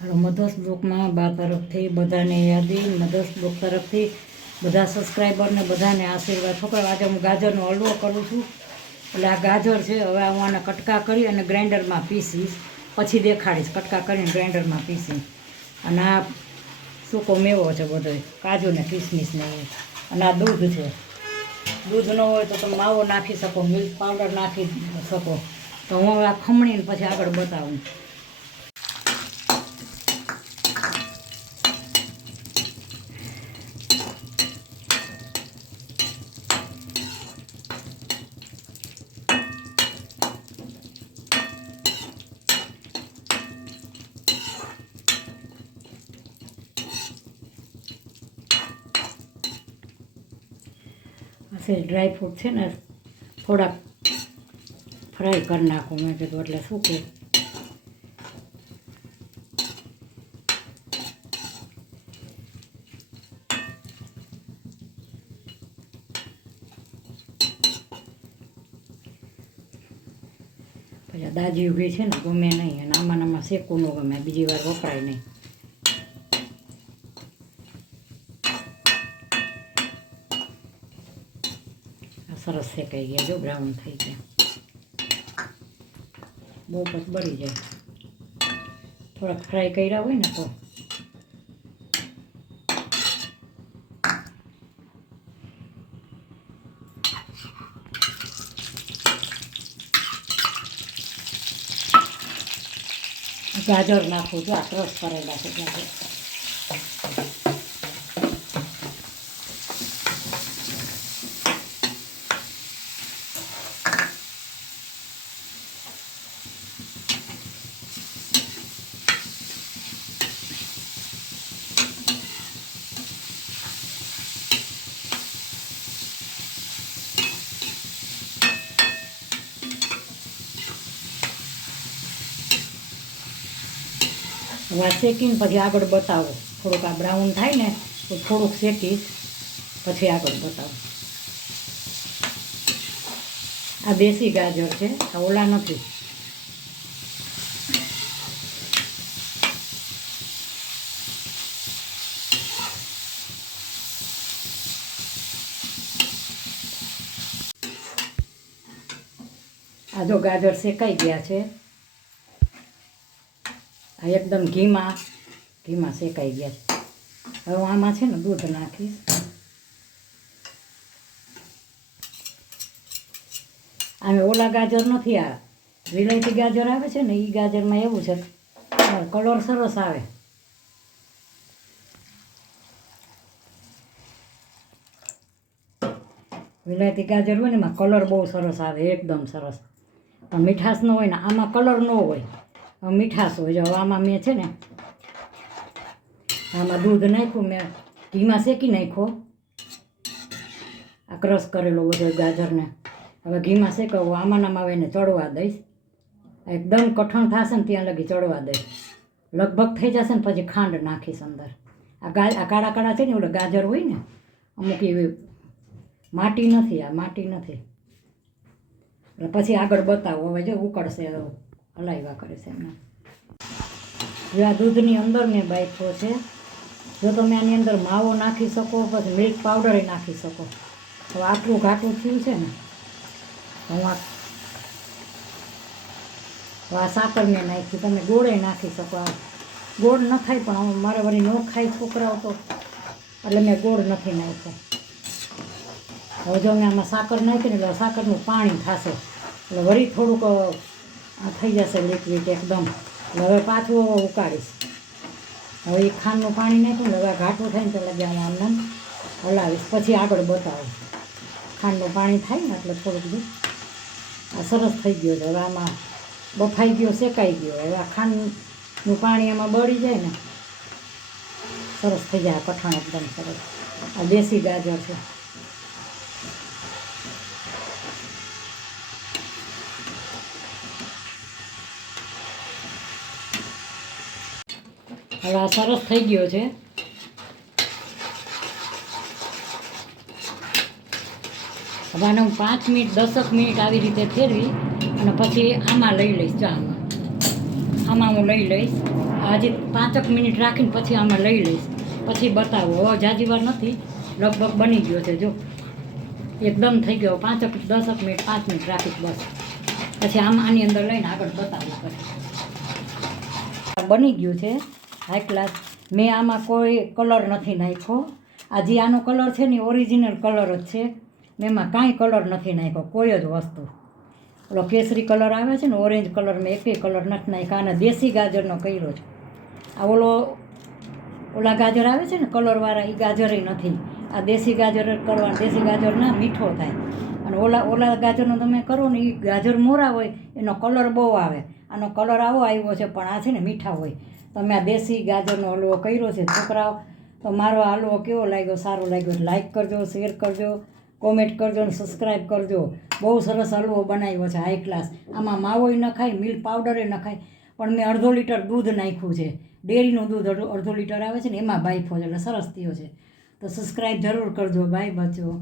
હાલો mothers બ્લોકમાં બા તરફથી બધાને યાદી, મધર્સ બ્લોક તરફથી બધા સબસ્ક્રાઈબરને બધાને આશીર્વાદ. છોકરા આજે હું ગાજરનો હલવો કરું છું. એટલે આ ગાજર છે, હવે હું આને કટકા કરી અને ગ્રાઇન્ડરમાં પીસીશ, પછી દેખાડીશ કટકા કરીને ગ્રાઇન્ડરમાં પીસી. અને આ સૂકો મેવો છે બધો, કાજુ ને કિસમિસ ને. અને આ દૂધ છે, દૂધ ન હોય તો તમે માવો નાખી શકો, મિલ્ક પાવડર નાખી શકો. તો હું હવે આ ખમણીને પછી આગળ બતાવું. ડ્રાય ફ્રૂટ છે ને થોડાક ફ્રાય કરી નાખું મેં કીધું, એટલે શું કે પછી દાજી ઉભી છે ને ગમે નહીં, અને આમાં શેકું ન ગમે, બીજી વાર વપરાય નહીં. સરસ શેકાઈ ગયા, જો બ્રાઉન થઈ ગયા. બહુ પછી બળી જાય, થોડાક ફ્રાય કર્યા હોય ને તો. ગાજર નાખું છું, આ ક્રશ કરેલા છે ગાજર. આ શેકીને પછી આગળ બતાવો. થોડુંક આ બ્રાઉન થાય ને તો થોડુંક શેકીશ, પછી આગળ બતાવો. આ દેશી ગાજર છે, આ ઓલા નથી. આ જો ગાજર શેકાઈ ગયા છે, આ એકદમ ઘીમાં શેકાઈ ગયા છે. હવે આમાં છે ને દૂધ નાખીશ. આમે ઓલા ગાજર નથી, આ વિલાયતી ગાજર આવે છે ને, એ ગાજરમાં એવું છે કલર સરસ આવે. વિલાયતી ગાજર હોય ને એમાં કલર બહુ સરસ આવે, એકદમ સરસ. પણ મીઠાશ ન હોય ને, આમાં કલર ન હોય, મીઠાશ હોય. જો આમાં મેં છે ને આમાં દૂધ નાખ્યું, મેં ઘીમાં શેકી નાખ્યો આ ક્રશ કરેલો બધો ગાજરને. હવે ઘીમાં શેકાવું, આમાં આવે એને ચડવા દઈશ. એકદમ કઠણ થશે ને ત્યાં લગી ચડવા દઈશ. લગભગ થઈ જશે ને પછી ખાંડ નાખીશ અંદર. આ કાળા કાળા છે ને ઓલા ગાજર હોય ને અમુક એવી, માટી નથી, આ માટી નથી. એટલે પછી આગળ બતાવું. હવે જો ઉકળશે, હલાવ્યા કરે છે એમને. જો આ દૂધની અંદર મેં બાફ્યો છે. જો તમે આની અંદર માવો નાખી શકો, પછી મિલ્ક પાવડર નાખી શકો. હવે આટલું ઘાટું થયું છે ને, હું આ સાકર મેં નાખી. તમે ગોળે નાખી શકો. આ ગોળ ન ખાય, પણ મારે વળી ન ખાય છોકરાઓ તો, એટલે મેં ગોળ નથી નાખ્યો. હવે જો મેં આમાં સાકર નાખીને એટલે સાકરનું પાણી થશે, એટલે વળી થોડુંક થઈ જશે લિક્વિડ એકદમ. એટલે હવે પાછું ઉકાળીશ. હવે એ ખાંડનું પાણી નાખ્યું ને, હવે ઘાટું થાય ને તો લગ્યા હું આમને હલાવીશ, પછી આગળ બતાવું. ખાંડનું પાણી થાય ને એટલે થોડુંક બધું આ સરસ થઈ ગયો છે. હવે આમાં બફાઈ ગયો, શેકાઈ ગયો. હવે આ ખાંડનું પાણી આમાં બળી જાય ને, સરસ થઈ જાય કઠણ એકદમ સરસ. આ દેશી ગાજર છે. હવે આ સરસ થઈ ગયો છે. હવે આને હું 5 મિનિટ 10 મિનિટ આવી રીતે ફેરવી અને પછી આમાં લઈ લઈશ. આમાં હું લઈ લઈશ. હજી 5 મિનિટ રાખીને પછી આમાં લઈ લઈશ, પછી બતાવો. હવે જાજી વાર નથી, લગભગ બની ગયો છે. જો એકદમ થઈ ગયો. 10 મિનિટ 5 મિનિટ રાખીશ બસ, પછી આની અંદર લઈને આગળ બતાવું. પછી બની ગયું છે હાઈ ક્લાસ. મેં આમાં કોઈ કલર નથી નાખ્યો. આ જે આનો કલર છે ને ઓરિજિનલ કલર જ છે. મેં એમાં કાંઈ કલર નથી નાખ્યો, કોઈ જ વસ્તુ. ઓલો કેસરી કલર આવે છે ને, ઓરેન્જ કલર, મેં એકેય કલર નથી નાખ્યા. અને દેશી ગાજરનો કર્યો છે. આ ઓલા ગાજર આવે છે ને કલરવાળા, એ ગાજર નથી. આ દેશી ગાજર કરવા. દેશી ગાજર ના મીઠો થાય. અને ઓલા ગાજરનો તમે કરો ને, એ ગાજર મોરા હોય, એનો કલર બહુ આવે. આનો કલર આવો આવ્યો છે, પણ આ છે ને મીઠા હોય. તમે આ દેશી ગાજરનો હલવો કર્યો છે છોકરાઓ. તો મારો હલવો કેવો લાગ્યો, સારો લાગ્યો લાઈક કરજો, શેર કરજો, કોમેન્ટ કરજો અને સબસ્ક્રાઈબ કરજો. બહુ સરસ હલવો બનાવ્યો છે હાઈ ક્લાસ. આમાં માવોય નખાય, મિલ્ક પાવડરે નખાય, પણ મેં 1/2 લીટર દૂધ નાખ્યું છે. ડેરીનું દૂધ 1/2 લીટર આવે છે ને, એમાં બાફો છે, એટલે સરસ થયો છે. તો સબસ્ક્રાઈબ જરૂર કરજો. બાય બચ્ચો.